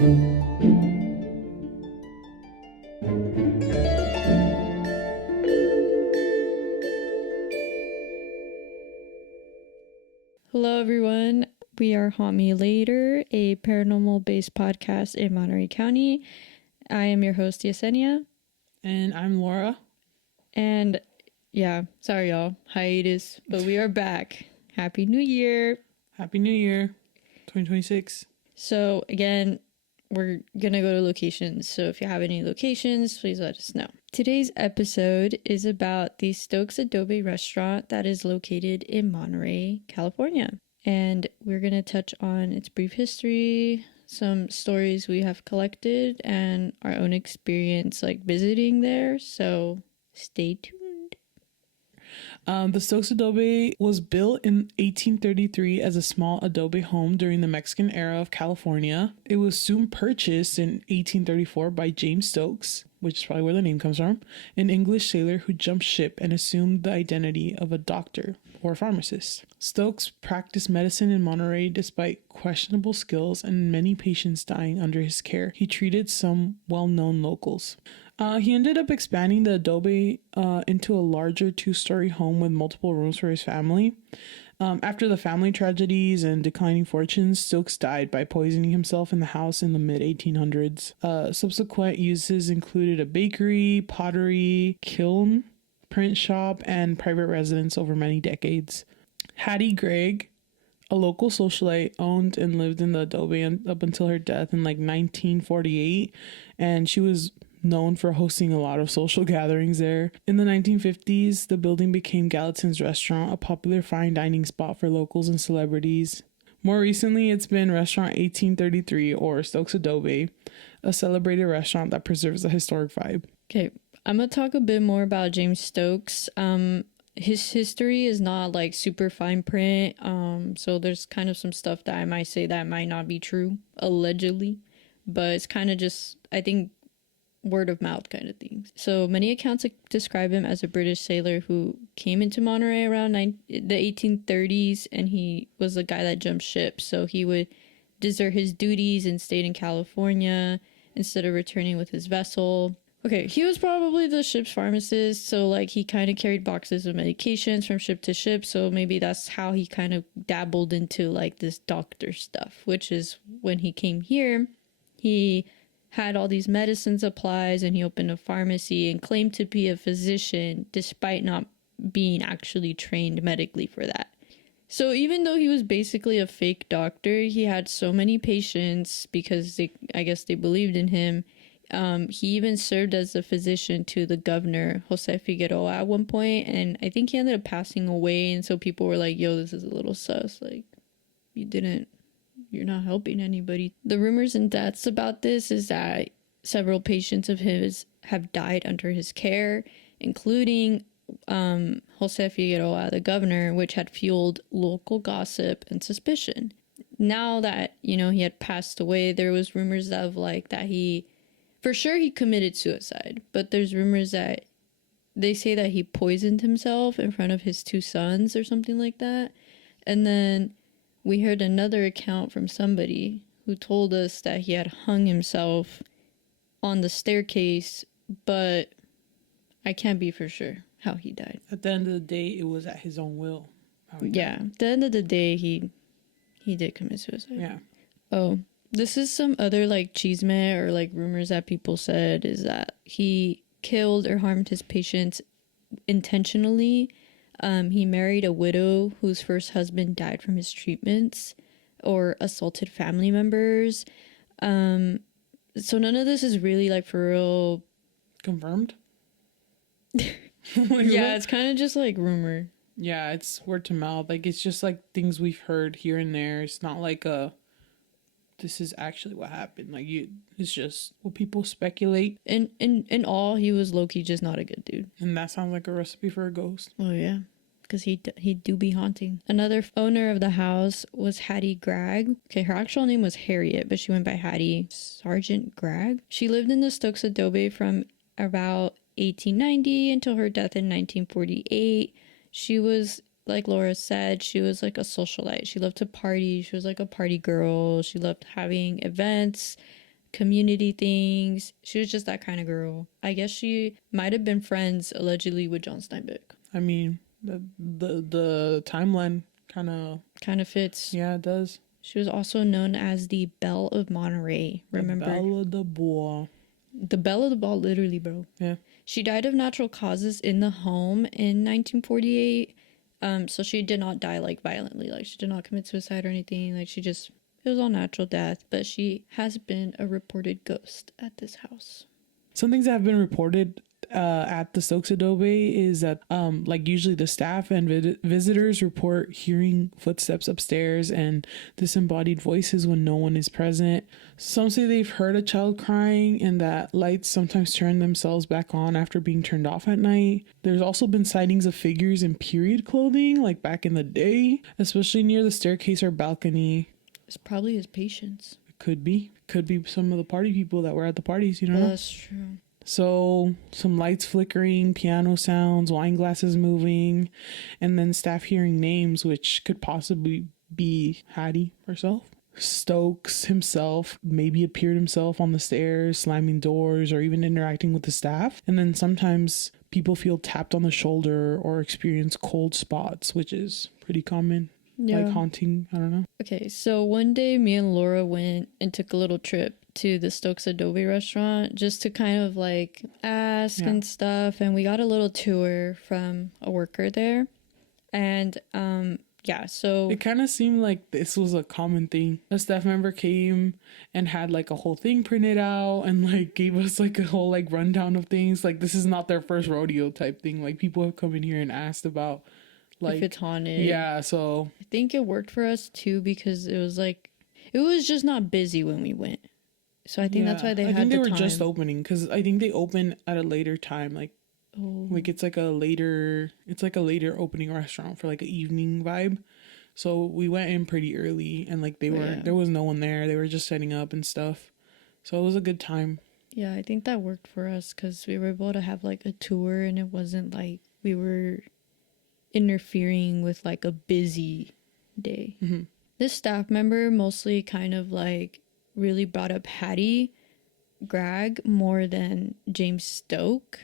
Hello, everyone. We are Haunt Me Later, a paranormal based podcast in Monterey County. I am your host, Yesenia. And I'm Laura. And yeah, sorry, y'all. Hiatus, but we are back. Happy New Year. Happy New Year 2026. So, again, we're going to go to locations. So, if you have any locations, please let us know. Today's episode is about the Stokes Adobe Restaurant that is located in Monterey, California. And we're going to touch on its brief history, some stories we have collected, and our own experience like visiting there. So stay tuned. The Stokes Adobe was built in 1833 as a small adobe home during the Mexican era of California. It was soon purchased in 1834 by James Stokes, which is probably where the name comes from, an English sailor who jumped ship and assumed the identity of a doctor or pharmacist. Stokes practiced medicine in Monterey despite questionable skills and many patients dying under his care. He treated some well-known locals. He ended up expanding the adobe into a larger 2-story home with multiple rooms for his family. After the family tragedies and declining fortunes, Stokes died by poisoning himself in the house in the mid-1800s. Subsequent uses included a bakery, pottery, kiln, print shop, and private residence over many decades. Hattie Gregg, a local socialite, owned and lived in the adobe up until her death in 1948, and she was known for hosting a lot of social gatherings there. In the 1950s, the building became Gallatin's Restaurant, a popular fine dining spot for locals and celebrities. More recently, it's been Restaurant 1833 or Stokes Adobe, a celebrated restaurant that preserves a historic vibe. Okay, I'm going to talk a bit more about James Stokes. His history is not like super fine print, so there's kind of some stuff that I might say that might not be true, allegedly, but it's kind of just, I think, word of mouth kind of things. So many accounts describe him as a British sailor who came into Monterey around the 1830s, and he was the guy that jumped ship. So he would desert his duties and stayed in California instead of returning with his vessel. Okay, he was probably the ship's pharmacist, so like he kind of carried boxes of medications from ship to ship, so maybe that's how he kind of dabbled into like this doctor stuff, which is when he came here, he had all these medicine supplies and he opened a pharmacy and claimed to be a physician despite not being actually trained medically for that. So even though he was basically a fake doctor, he had so many patients because I guess they believed in him. He even served as a physician to the governor, Jose Figueroa, at one point, and I think he ended up passing away, and so people were like, yo, this is a little sus, like, you're not helping anybody. The rumors and deaths about this is that several patients of his have died under his care, including Jose Figueroa, the governor, which had fueled local gossip and suspicion. Now that, he had passed away, there was rumors of like that he committed suicide, but there's rumors that they say that he poisoned himself in front of his 2 sons or something like that. And then we heard another account from somebody who told us that he had hung himself on the staircase, but I can't be for sure how he died. At the end of the day, it was at his own will. Yeah, at the end of the day, he did commit suicide. Yeah. Oh, this is some other like chisme or like rumors that people said is that he killed or harmed his patients intentionally. He married a widow whose first husband died from his treatments or assaulted family members. So none of this is really like for real confirmed. Yeah, it's kind of just like rumor. Yeah, it's word to mouth. Like it's just like things we've heard here and there. It's not like this is actually what happened. Like it's just what people speculate. In all, he was low-key just not a good dude. And that sounds like a recipe for a ghost. Oh yeah, because he do be haunting. Another owner of the house was Hattie Gregg. Okay, her actual name was Harriet, but she went by Hattie Sergeant Gregg. She lived in the Stokes Adobe from about 1890 until her death in 1948. She was, like Laura said, she was like a socialite. She loved to party. She was like a party girl. She loved having events. community things. She was just that kind of girl. I guess she might have been friends allegedly with John Steinbeck. I mean, the timeline Kind of fits. yeah, it does. She was also known as the Belle of Monterey. Remember? The Belle of the Bois. The Belle of the Ball, literally, bro. Yeah. She died of natural causes in the home in 1948. So she did not die like violently. Like she did not commit suicide or anything. Like it was all natural death. But she has been a reported ghost at this house. Some things that have been reported at the Stokes Adobe is that like usually the staff and visitors report hearing footsteps upstairs and disembodied voices when no one is present. Some say they've heard a child crying and that lights sometimes turn themselves back on after being turned off at night. There's also been sightings of figures in period clothing like back in the day, especially near the staircase or balcony. It's probably his patients. Could be some of the party people that were at the parties, you know. That's true. So some lights flickering, piano sounds, wine glasses moving, and then staff hearing names, which could possibly be Hattie herself. Stokes himself maybe appeared himself on the stairs, slamming doors, or even interacting with the staff. And then sometimes people feel tapped on the shoulder or experience cold spots, which is pretty common. Yeah. Like haunting, I don't know. Okay, so one day me and Laura went and took a little trip to the Stokes Adobe Restaurant just to kind of like ask and stuff, and we got a little tour from a worker there. And so it kind of seemed like this was a common thing. A staff member came and had like a whole thing printed out and like gave us like a whole like rundown of things. Like this is not their first rodeo type thing. Like people have come in here and asked about like if it's haunted. Yeah, so I think it worked for us too because it was just not busy when we went. So I think that's why they had the time. I think they were just opening because I think they open at a later time. Like it's like a later opening restaurant for like an evening vibe. So we went in pretty early and like there was no one there. They were just setting up and stuff. So it was a good time. Yeah, I think that worked for us because we were able to have like a tour and it wasn't like we were interfering with like a busy day. Mm-hmm. This staff member mostly kind of like really brought up Hattie Gregg more than James Stoke,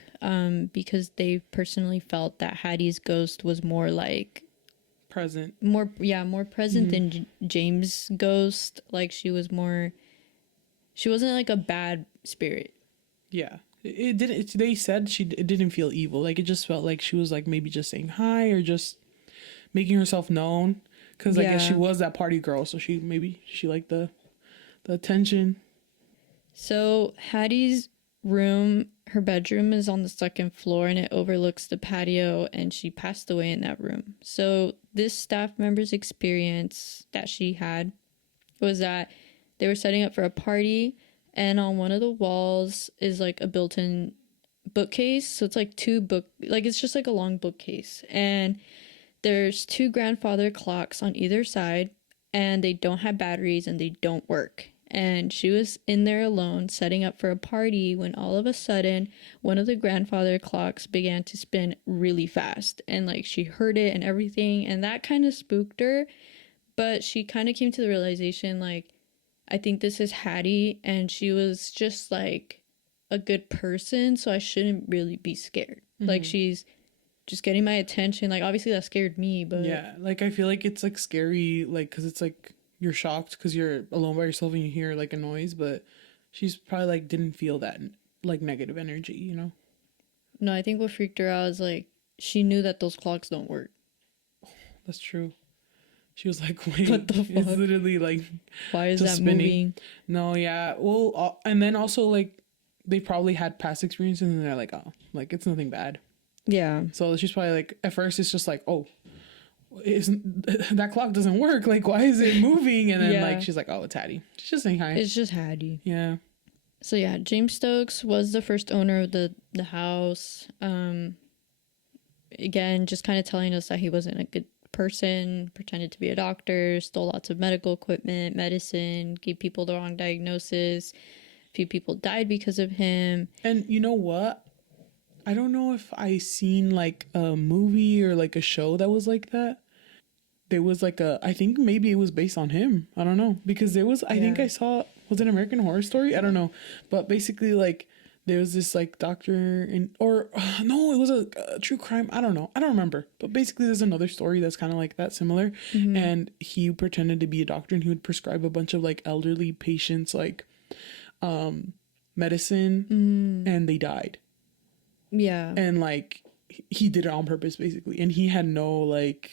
because they personally felt that Hattie's ghost was more like more present than James' ghost. Like she wasn't like a bad spirit. Yeah. It didn't. They said it didn't feel evil. Like it just felt like she was like maybe just saying hi or just making herself known. Because I guess she was that party girl, so she liked the attention. So Hattie's room, her bedroom is on the second floor and it overlooks the patio, and she passed away in that room. So this staff member's experience that she had was that they were setting up for a party. And on one of the walls is like a built-in bookcase. So it's like it's just like a long bookcase. And there's 2 grandfather clocks on either side, and they don't have batteries and they don't work. And she was in there alone setting up for a party when all of a sudden one of the grandfather clocks began to spin really fast. And like she heard it and everything. And that kind of spooked her. But she kind of came to the realization like, I think this is Hattie, and she was just like a good person, so I shouldn't really be scared. Mm-hmm. Like she's just getting my attention. Like obviously that scared me, but yeah, like I feel like it's like scary, like because it's like you're shocked because you're alone by yourself and you hear like a noise, but she's probably like didn't feel that like negative energy, you know? No, I think what freaked her out is like she knew that those clocks don't work. That's true. She was like, wait, what the fuck? It's literally like, why is that spinning? Moving? No, yeah. Well, and then also like they probably had past experiences and they're like, oh, like it's nothing bad. Yeah. So she's probably like, at first it's just like, oh, that clock doesn't work. Like, why is it moving? And then like, she's like, oh, it's Hattie. She's just saying hi. It's just Hattie. Yeah. So yeah, James Stokes was the first owner of the house. Again, just kind of telling us that he wasn't a good person, pretended to be a doctor, stole lots of medical equipment, medicine, gave people the wrong diagnosis. A few people died because of him. And you know what? I don't know if I seen like a movie or like a show that was like that. There was like I think maybe it was based on him. I don't know. Because there was, I think I saw Was it American Horror Story? I don't know. But basically, like, there was this, like, doctor in, or, no, it was a true crime. I don't know. I don't remember. But basically, there's another story that's kind of like that, similar. And he pretended to be a doctor and he would prescribe a bunch of, like, elderly patients, like, medicine, and they died. Yeah. And, like, he did it on purpose, basically. And he had no, like,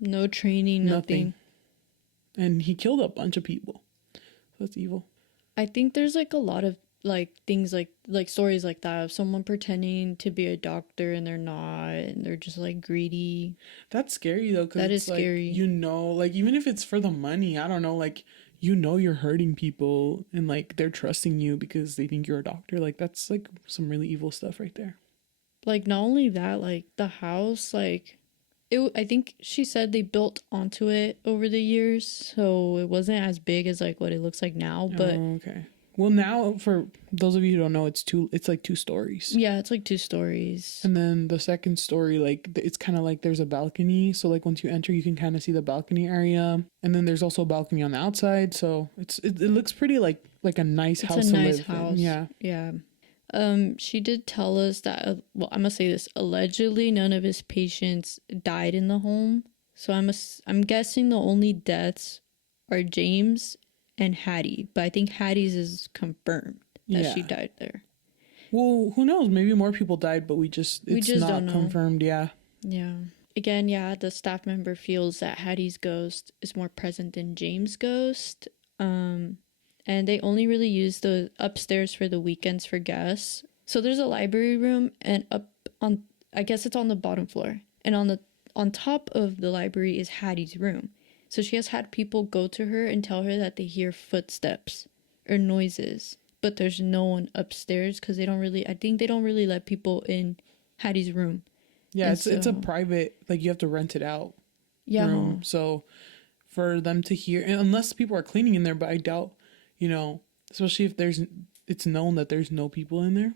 No training, nothing. And he killed a bunch of people. So that's evil. I think there's like a lot of like things like stories like that of someone pretending to be a doctor and they're not, and they're just like greedy. That's scary though, because That it's is like, scary. you know, like, even if it's for the money, I don't know, like, you know, you're hurting people and like they're trusting you because they think you're a doctor. Like, that's like some really evil stuff right there. Like, not only that, like the house, like I think she said they built onto it over the years, so it wasn't as big as like what it looks like now. But Oh, okay. Well, now, for those of you who don't know, it's like 2 stories. yeah, it's like 2 stories. And then the second story, like, it's kind of like there's a balcony. So, like, once you enter, you can kind of see the balcony area. And then there's also a balcony on the outside. So it looks pretty like a nice It's house a to nice live house. in. Yeah. Yeah. She did tell us that, well, I must say this, allegedly none of his patients died in the home. So I'm guessing the only deaths are James and Hattie, but I think Hattie's is confirmed that she died there. Well, who knows? Maybe more people died, but it's just not don't know. confirmed. Yeah. Yeah. Again, yeah, the staff member feels that Hattie's ghost is more present than James' ghost. And they only really use the upstairs for the weekends for guests. So there's a library room, and up on, I guess it's on the bottom floor, and on top of the library is Hattie's room. So she has had people go to her and tell her that they hear footsteps or noises, but there's no one upstairs because I think they don't really let people in Hattie's room. Yeah, it's a private, like, you have to rent it out room. So for them to hear, and unless people are cleaning in there, but I doubt, you know, especially if it's known that there's no people in there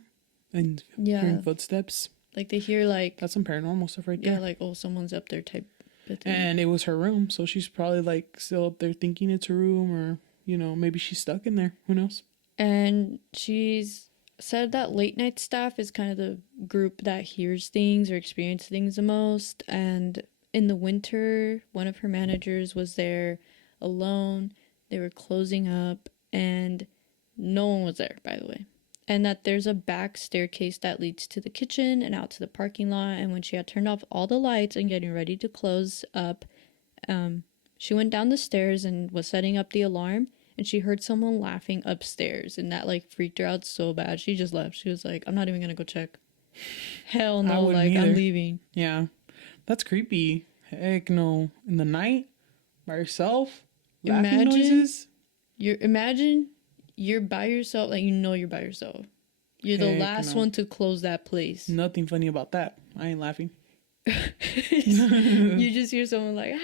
and hearing footsteps. Like, they hear, like, that's some paranormal stuff right there. Yeah, like, oh, someone's up there type of thing. And it was her room, so she's probably, like, still up there thinking it's her room, or, you know, maybe she's stuck in there. Who knows? And she's said that late night staff is kind of the group that hears things or experiences things the most. And in the winter, one of her managers was there alone. They were closing up, and no one was there, by the way. And that there's a back staircase that leads to the kitchen and out to the parking lot. And when she had turned off all the lights and getting ready to close up, she went down the stairs and was setting up the alarm, and she heard someone laughing upstairs, and that like freaked her out so bad. She just left. She was like, I'm not even gonna go check. Hell no, like, I'm leaving. Yeah, that's creepy. Heck no. In the night by yourself, laughing noises. Imagine you're by yourself, like, you're by yourself. You're the last one to close that place. Nothing funny about that. I ain't laughing. You just hear someone like,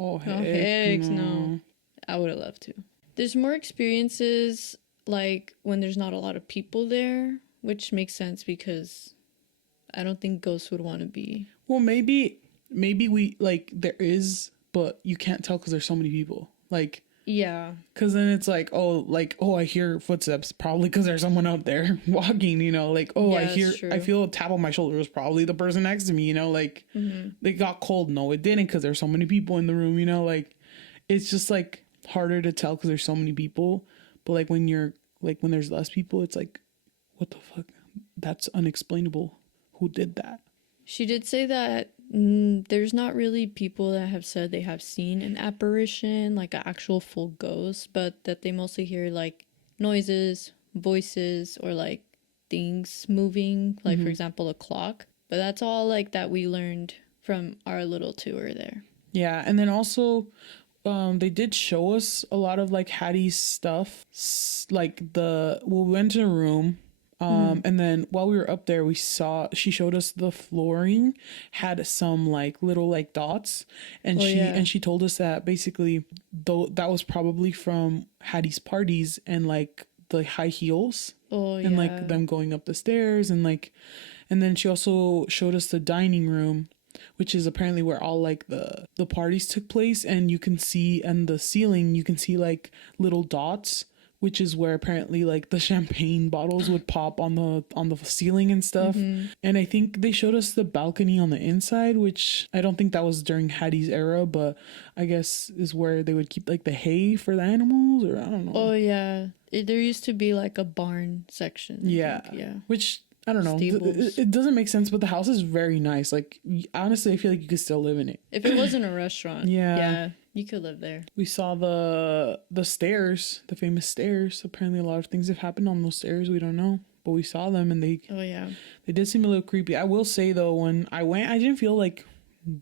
oh heck no. I would have loved to. There's more experiences like when there's not a lot of people there, which makes sense because I don't think ghosts would want to be. Well, maybe we, like, there is, but you can't tell because there's so many people. Like, yeah, because then it's like, oh, I hear footsteps, probably because there's someone out there walking, you know, like, oh, yeah, I feel a tap on my shoulder, it was probably the person next to me, you know, like, they got cold. No, it didn't, because there's so many people in the room, you know, like, it's just like harder to tell because there's so many people. But like when there's less people, it's like, what the fuck, that's unexplainable. Who did that? She did say that there's not really people that have said they have seen an apparition, like an actual full ghost, but that they mostly hear like noises, voices, or like things moving, like for example a clock. But that's all like that we learned from our little tour there. Yeah, and then also they did show us a lot of like Hattie's stuff, like we went to a room. And then while we were up there, she showed us the flooring had some like little like dots, and she told us that basically though that was probably from Hattie's parties and like the high heels and like them going up the stairs and then she also showed us the dining room, which is apparently where all like the parties took place, and you can see, and the ceiling you can see like little dots which is where apparently like the champagne bottles would pop on the ceiling and stuff. And I think they showed us the balcony on the inside, which I don't think that was during Hattie's era, but I guess is where they would keep like the hay for the animals, or I don't know. Oh yeah, there used to be like a barn section. I think. Yeah. Which I don't know. Stables. It doesn't make sense, but the house is very nice. Like honestly, I feel like you could still live in it. If it wasn't a restaurant, Yeah. you could live there. We saw the stairs, the famous stairs. Apparently, a lot of things have happened on those stairs. We don't know, but we saw them, and they did seem a little creepy. I will say though, when I went, I didn't feel like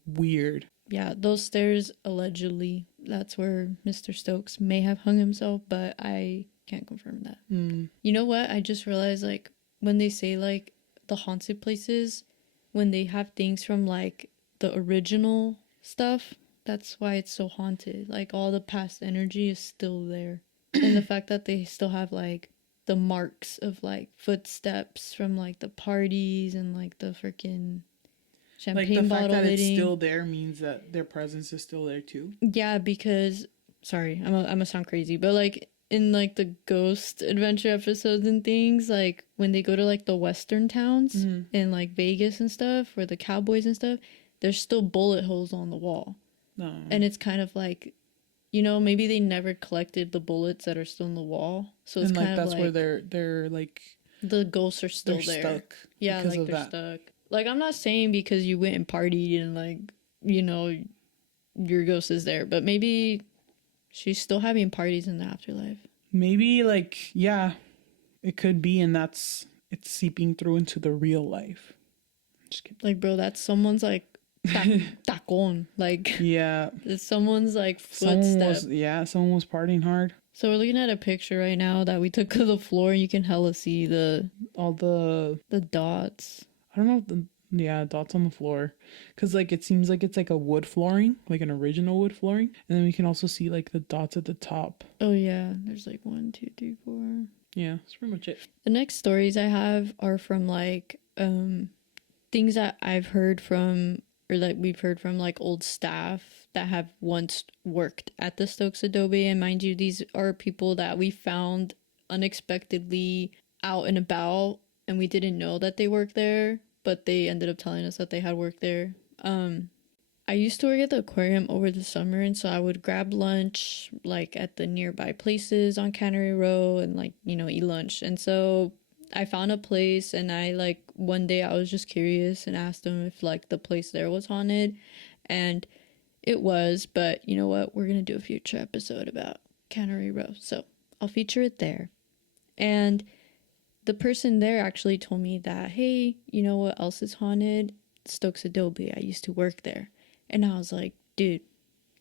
weird. Yeah, those stairs allegedly. That's where Mr. Stokes may have hung himself, but I can't confirm that. You know what? I just realized, like, when they say like the haunted places, when they have things from like the original stuff, that's why it's so haunted. Like all the past energy is still there. And the fact that they still have like the marks of like footsteps from like the parties and like the freaking champagne like the bottle fact that hitting. it's still there means that their presence is still there too. Yeah, because sorry, I'm gonna sound crazy, but like in like the ghost adventure episodes and things, like when they go to like the western towns in like Vegas and stuff, or the cowboys and stuff, there's still bullet holes on the wall. No. And it's kind of like, you know, maybe they never collected the bullets that are still in the wall, so it's and like kind that's of where like they're like the ghosts are still they're there. stuck. Yeah, because like of they're that. stuck. Like I'm not saying because you went and partied and like, you know, your ghost is there, but maybe she's still having parties in the afterlife. Maybe like it could be, and it's seeping through into the real life. Just kidding. Like, bro, that's someone's like tacon. Like, Yeah. it's someone's like footstep. Someone was partying hard. So we're looking at a picture right now that we took of the floor, and you can hella see All the dots. I don't know if dots on the floor, because like it seems like it's like a wood flooring, like an original wood flooring, and then we can also see like the dots at the top. Oh yeah, there's like 1, 2, 3, 4. Yeah, that's pretty much it. The next stories I have are from like things that I've heard from, or like we've heard from like old staff that have once worked at the Stokes Adobe. And mind you, these are people that we found unexpectedly out and about, and we didn't know that they worked there, but they ended up telling us that they had worked there. I used to work at the aquarium over the summer, and so I would grab lunch like at the nearby places on Cannery Row and like, you know, eat lunch. And so I found a place, and I like one day I was just curious and asked them if like the place there was haunted, and it was. But you know what? We're gonna do a future episode about Cannery Row, so I'll feature it there. And the person there actually told me that, hey, you know what else is haunted? Stokes Adobe. I used to work there. And I was like, dude,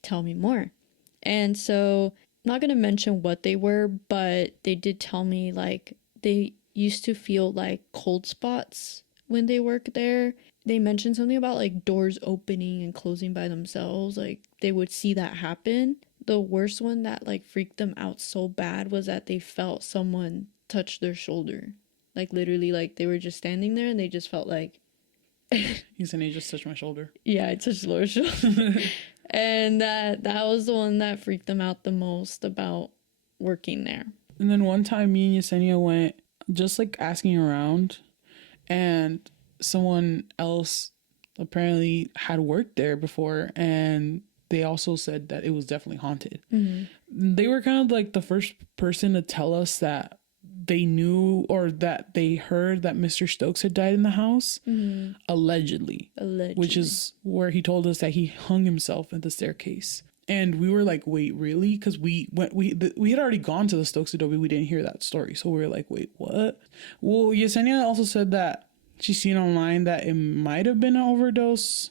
tell me more. And so, I'm not going to mention what they were, but they did tell me like they used to feel like cold spots when they worked there. They mentioned something about like doors opening and closing by themselves. Like they would see that happen. The worst one that like freaked them out so bad was that they felt someone touch their shoulder. Like literally, like they were just standing there and they just felt like, He said he just touched my shoulder. yeah, I touched Laura's shoulder. And that was the one that freaked them out the most about working there. And then one time me and Yesenia went just like asking around, and someone else apparently had worked there before, and they also said that it was definitely haunted. They were kind of like the first person to tell us that they knew or that they heard that Mr. Stokes had died in the house, allegedly, which is where he told us that he hung himself at the staircase. And we were like, wait, really? Because we had already gone to the Stokes Adobe. We didn't hear that story. So we were like, wait, what? Well, Yesenia also said that she's seen online that it might have been an overdose,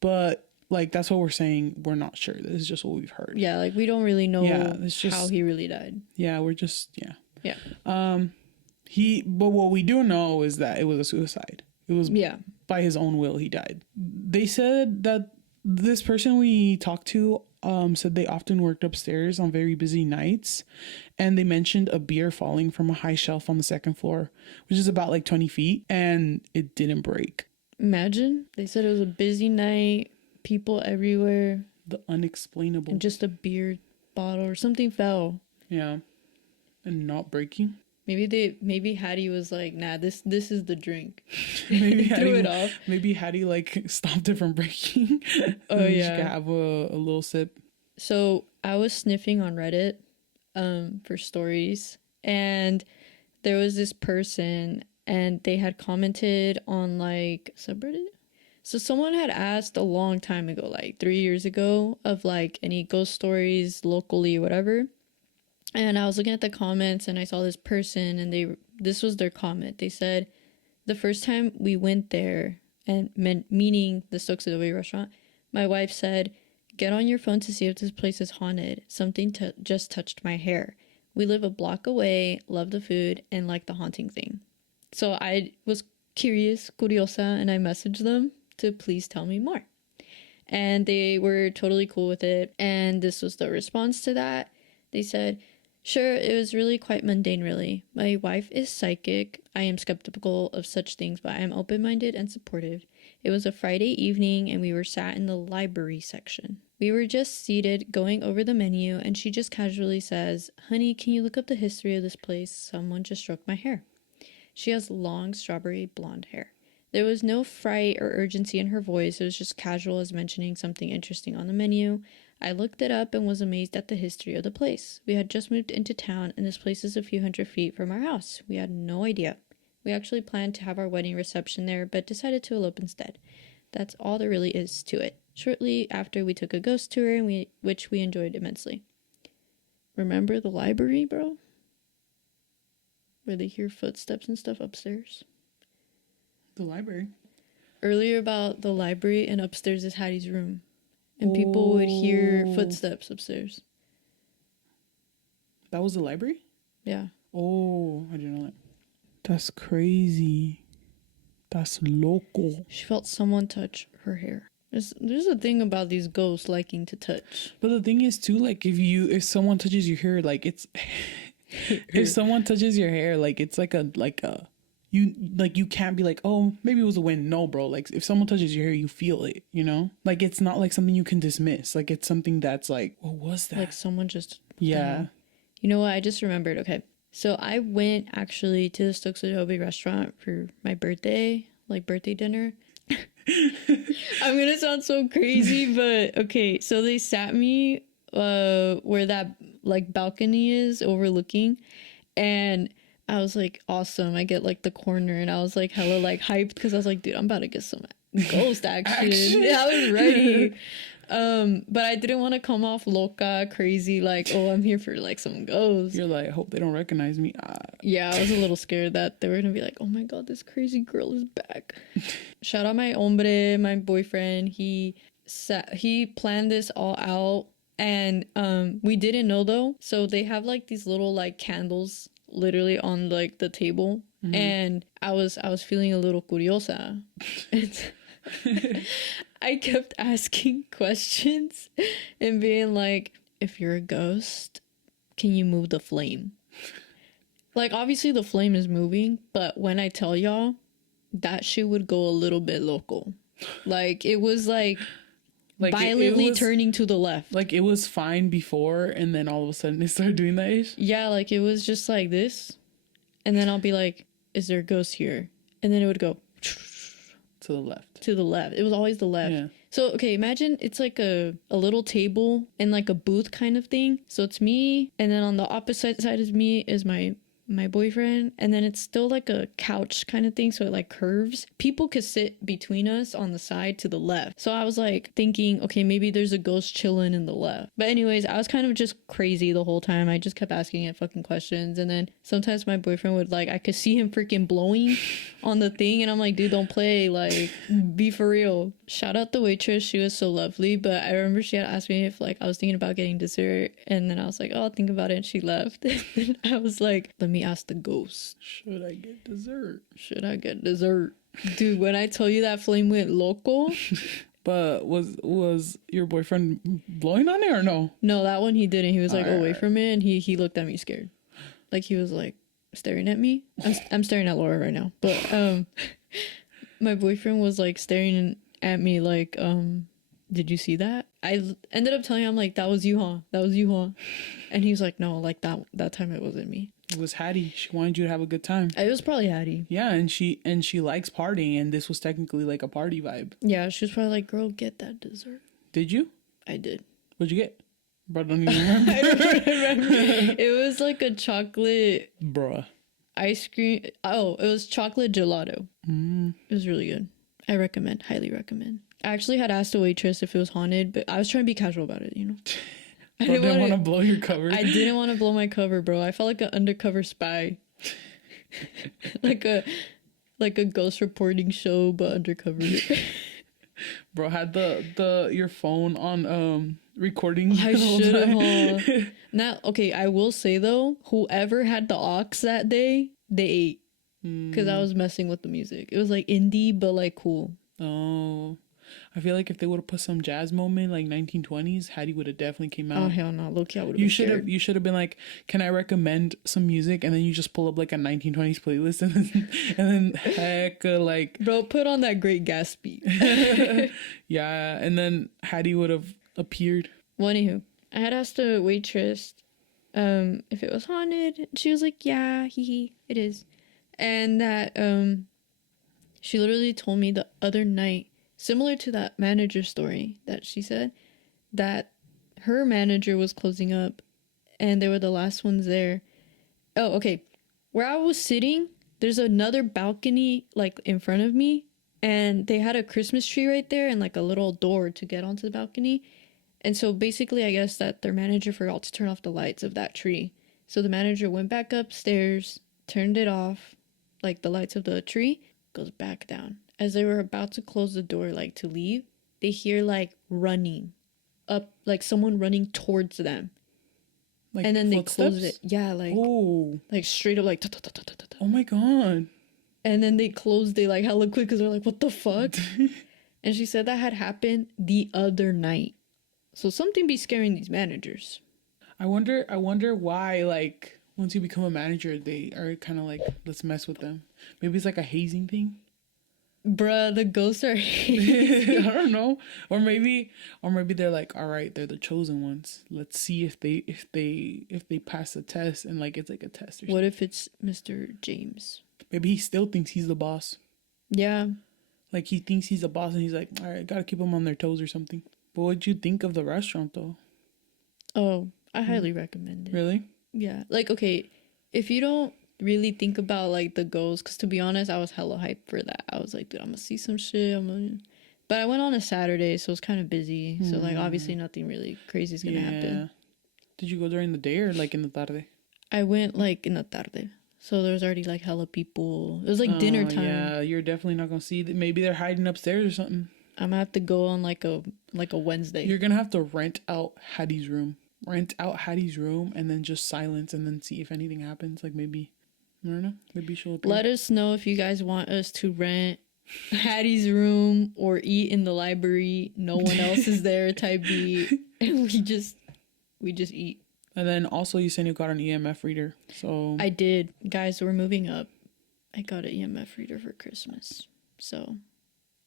but like that's what we're saying. We're not sure. This is just what we've heard. Yeah, like we don't really know it's just, how he really died. Yeah, we're just, yeah. Yeah. But what we do know is that it was a suicide. It was by his own will he died. They said that this person we talked to said they often worked upstairs on very busy nights, and they mentioned a beer falling from a high shelf on the second floor, which is about like 20 feet, and it didn't break. Imagine. They said it was a busy night, people everywhere. The unexplainable. And just a beer bottle or something fell. Yeah. And not breaking. Maybe Hattie was like, nah, this is the drink. Maybe Threw it Hattie, off. maybe Hattie like stopped it from breaking. Oh And she yeah. could have a little sip. So I was sniffing on Reddit for stories, and there was this person, and they had commented on like subreddit. So someone had asked a long time ago, like 3 years ago, of like any ghost stories locally, whatever. And I was looking at the comments, and I saw this person, and this was their comment. They said the first time we went there, and meaning the Stokes Adobe Restaurant, my wife said, "Get on your phone to see if this place is haunted. Something just touched my hair. We live a block away, love the food, and like the haunting thing." So I was curious, curiosa, and I messaged them to please tell me more. And they were totally cool with it. And this was the response to that. They said, "Sure, it was really quite mundane, really. My wife is psychic. I am skeptical of such things, but I am open-minded and supportive. It was a Friday evening, and we were sat in the library section. We were just seated, going over the menu, and she just casually says, 'Honey, can you look up the history of this place? Someone just stroked my hair.' She has long strawberry blonde hair. There was no fright or urgency in her voice. It was just casual as mentioning something interesting on the menu. I looked it up and was amazed at the history of the place. We had just moved into town, and this place is a few hundred feet from our house. We had no idea. We actually planned to have our wedding reception there, but decided to elope instead. That's all there really is to it. Shortly after, we took a ghost tour, which we enjoyed immensely." Remember the library, bro? Where they hear footsteps and stuff upstairs? The library. Earlier about the library, and upstairs is Hattie's room. And people would hear footsteps upstairs. That was the library? Yeah. Oh, I didn't know that. That's crazy. That's local. She felt someone touch her hair. There's a thing about these ghosts liking to touch. But the thing is too, like if someone touches your hair, like it's if someone touches your hair, like it's like a you can't be like, oh, maybe it was a wind. No, bro. Like if someone touches your hair, you feel it, you know? Like it's not like something you can dismiss. Like it's something that's like, what was that? Like someone just... Yeah. You know what? I just remembered. Okay. So I went actually to the Stokes Adobe Restaurant for my birthday, like birthday dinner. I'm gonna sound so crazy, but okay. So they sat me where that like balcony is overlooking, and I was like, awesome. I get like the corner, and I was like hella like hyped because I was like, dude, I'm about to get some ghost action. Yeah, I was ready. But I didn't want to come off loca crazy, like, oh, I'm here for like some ghosts. You're like, I hope they don't recognize me. Yeah, I was a little scared that they were gonna be like, oh my god, this crazy girl is back. Shout out my hombre, my boyfriend. He planned this all out, and we didn't know though. So they have like these little like candles literally on like the table, and I was feeling a little curiosa. I kept asking questions and being like, if you're a ghost, can you move the flame? Like, obviously the flame is moving, but when I tell y'all, that shit would go a little bit local. Like, it was like violently it was, turning to the left. Like, it was fine before, and then all of a sudden it started doing that ish? Yeah, like, it was just like this. And then I'll be like, is there a ghost here? And then it would go... to the left. To the left. It was always the left. Yeah. So, okay, imagine it's like a little table and like a booth kind of thing. So it's me, and then on the opposite side of me is my boyfriend, and then it's still like a couch kind of thing, so it like curves. People could sit between us on the side to the left. So I was like thinking, okay, maybe there's a ghost chilling in the left. But anyways, I was kind of just crazy the whole time. I just kept asking it fucking questions, and then sometimes my boyfriend would like, I could see him freaking blowing on the thing, and I'm like, dude, don't play, like, be for real. Shout out the waitress, she was so lovely. But I remember she had asked me if like I was thinking about getting dessert, and then I was like, oh, I'll think about it, and she left. And I was like, let me ask the ghost, should I get dessert? Dude, when I tell you that flame went local. But was your boyfriend blowing on it or no? No, that one he didn't. He was like away from it, and he looked at me scared, like he was like staring at me. I'm staring at Laura right now, but my boyfriend was like staring at me like did you see that? Ended up telling him, I'm like, that was you, huh? That was you, huh? And he was like, no, like that time it wasn't me. It was Hattie. She wanted you to have a good time. It was probably Hattie. Yeah, and she likes partying, and this was technically like a party vibe. Yeah, she was probably like, girl, get that dessert. Did you? I did. What'd you get? Bro, I don't even remember. I don't remember. It was like a chocolate Bruh. ice cream. Oh, it was chocolate gelato. It was really good. I recommend, highly recommend. I actually had asked the waitress if it was haunted, but I was trying to be casual about it, you know? I didn't want to blow your cover. I didn't want to blow my cover, bro. I felt like an undercover spy. like a ghost reporting show, but undercover. Bro, had the your phone on recording. I should have. Now, okay, I will say though, whoever had the aux that day, they ate. Because I was messing with the music. It was like indie, but like cool. Oh, I feel like if they would have put some jazz moment like 1920s, Hattie would have definitely came out. Oh hell no, low-key I would have You been should have. scared. You should have been like, "Can I recommend some music?" And then you just pull up like a 1920s playlist, and then heck, like, Bro, put on that Great Gatsby. yeah, and then Hattie would have appeared. Well, anywho, I had asked a waitress if it was haunted. She was like, yeah, it is. And that she literally told me the other night, similar to that manager story that she said, that her manager was closing up and they were the last ones there. Oh, okay. Where I was sitting, there's another balcony like in front of me, and they had a Christmas tree right there and like a little door to get onto the balcony. And so basically, I guess that their manager forgot to turn off the lights of that tree. So the manager went back upstairs, turned it off, like the lights of the tree, goes back down. As they were about to close the door, like to leave, they hear like running up, like someone running towards them. Like, and then they footsteps? close it. Yeah, like Oh, like straight up like ta ta ta ta ta ta. oh my god. And then they closed it like hella quick because they're like, what the fuck? And she said that had happened the other night. So something be scaring these managers. I wonder why, like, once you become a manager, they are kind of like, let's mess with them. Maybe it's like a hazing thing. Bruh, the ghosts are I don't know. Or maybe they're like, all right, they're the chosen ones. Let's see if they pass the test, and like it's like a test or something. What if it's Mr. James? Maybe he still thinks he's the boss. Yeah. Like he thinks he's the boss, and he's like, all right, gotta keep them on their toes or something. But what'd you think of the restaurant though? Oh, I highly recommend it. Really? Yeah. Like, okay, if you don't really think about like the ghosts, because to be honest, I was hella hyped for that. I was like, dude, I'm gonna see some shit. But I went on a Saturday, so it was kind of busy. So like, obviously, nothing really crazy is gonna happen. Did you go during the day or like in the tarde? I went like in the tarde, so there was already like hella people. It was like dinner time. Yeah, you're definitely not gonna see. Maybe they're hiding upstairs or something. I'm gonna have to go on like a Wednesday. You're gonna have to rent out Hattie's room. And then just silence and then see if anything happens. Like maybe, I don't know. Maybe she'll appear. Let us know if you guys want us to rent Hattie's room or eat in the library. No one else is there type beat. And we just eat. And then also you said you got an EMF reader. So I did. Guys, we're moving up. I got an EMF reader for Christmas. So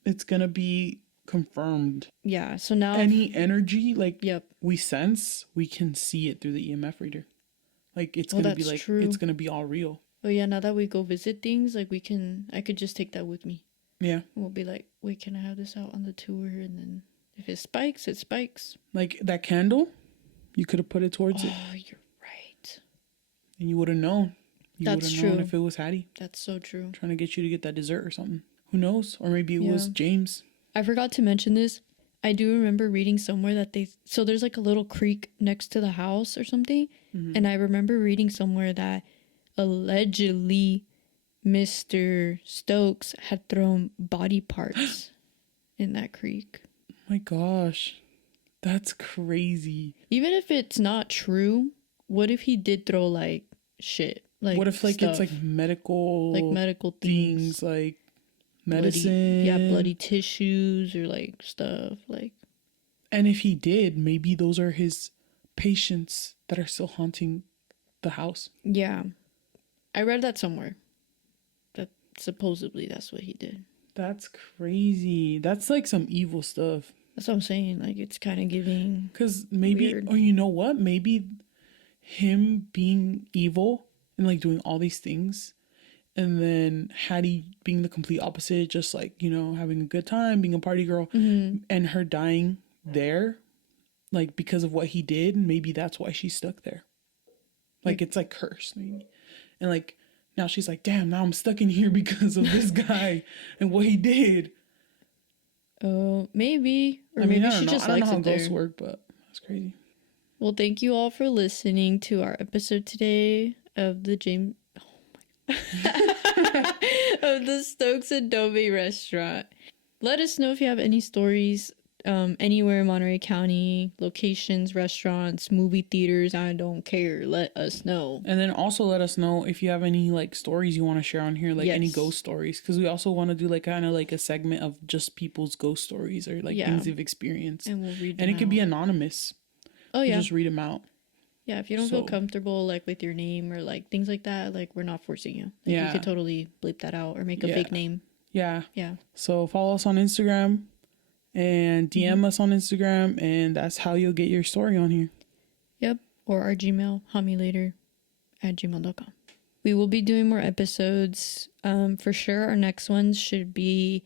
it's gonna be confirmed. yeah. So now Any energy like yep. we sense, we can see it through the EMF reader. Like it's gonna be like true. It's gonna be all real. Oh yeah, now that we go visit things, like I could just take that with me. Yeah. And we'll be like, wait, can I have this out on the tour? And then if it spikes, it spikes. Like that candle, you could have put it towards it. Oh, you're right. And you would have known. That's known true. if it was Hattie That's so true. trying to get you to get that dessert or something. Who knows? Or maybe it was James. I forgot to mention this. I do remember reading somewhere that so there's like a little creek next to the house or something. Mm-hmm. And I remember reading somewhere that allegedly Mr. Stokes had thrown body parts in that creek. Oh my gosh. That's crazy. Even if it's not true, what if he did throw like shit? Like what if like stuff, it's like medical things like medicine? bloody tissues or like stuff like. And if he did, maybe those are his patients that are still haunting the house. Yeah. I read that somewhere. That supposedly that's what he did. That's crazy. That's like some evil stuff. That's what I'm saying. Like, it's kind of giving. Because maybe, Weird. or you know what? Maybe him being evil and like doing all these things, and then Hattie being the complete opposite, just like, you know, having a good time, being a party girl, and her dying there, like because of what he did, maybe that's why she's stuck there. Like, it's like cursed, maybe. And like, now she's like, damn, now I'm stuck in here because of this guy and what he did. Oh, maybe. Or I mean, maybe I she don't know. just I don't know likes how it there. ghosts work, but that's crazy. Well, thank you all for listening to our episode today of the James. Oh my of the Stokes Adobe Restaurant. Let us know if you have any stories anywhere in Monterey County, locations, restaurants, movie theaters. I don't care. Let us know. And then also let us know if you have any like stories you want to share on here, like any Yes. ghost stories, because we also want to do like kind of like a segment of just people's ghost stories or like Yeah. things they've experienced. And we'll read them And it could be out. anonymous. Oh, You yeah. just read them out. Yeah, if you don't feel So- comfortable like with your name or like things like that, like we're not forcing you. Like, Yeah. You could totally bleep that out or make a Yeah. fake name. Yeah. Yeah. So follow us on Instagram and DM us on Instagram, and that's how you'll get your story on here. Yep. Or our Gmail, homilater@gmail.com. We will be doing more episodes. For sure, our next ones should be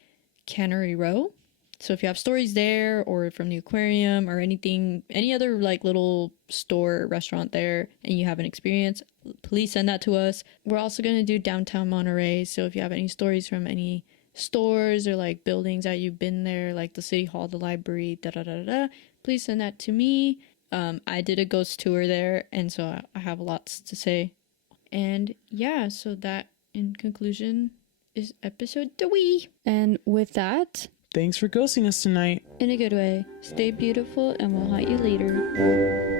Cannery Row. So if you have stories there or from the aquarium or anything, any other like little store or restaurant there and you have an experience, please send that to us. We're also going to do downtown Monterey. So if you have any stories from any stores or like buildings that you've been there, like the city hall, the library, please send that to me. I did a ghost tour there, and so I have lots to say. And yeah, so that in conclusion is episode 3. And with that, Thanks for ghosting us tonight. in a good way, stay beautiful and we'll haunt you later.